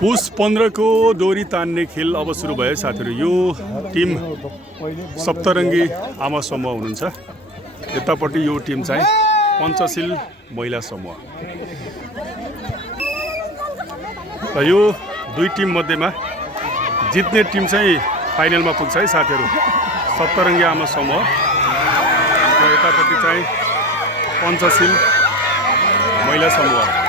पुस 15 को डोरी तान्ने खेल अब सुरु भयो साथीहरु। यो टिम सप्तरङ्गी आमा समूह हुनुहुन्छ। यतापट्टि यो टिम चाहिँ पञ्चशील महिला समूह। र यो दुई टिम मध्येमा जित्ने टिम चाहिँ फाइनलमा पुग्छ है साथीहरु। सप्तरङ्गी आमा समूह र यतापट्टि चाहिँ पञ्चशील महिला समूह।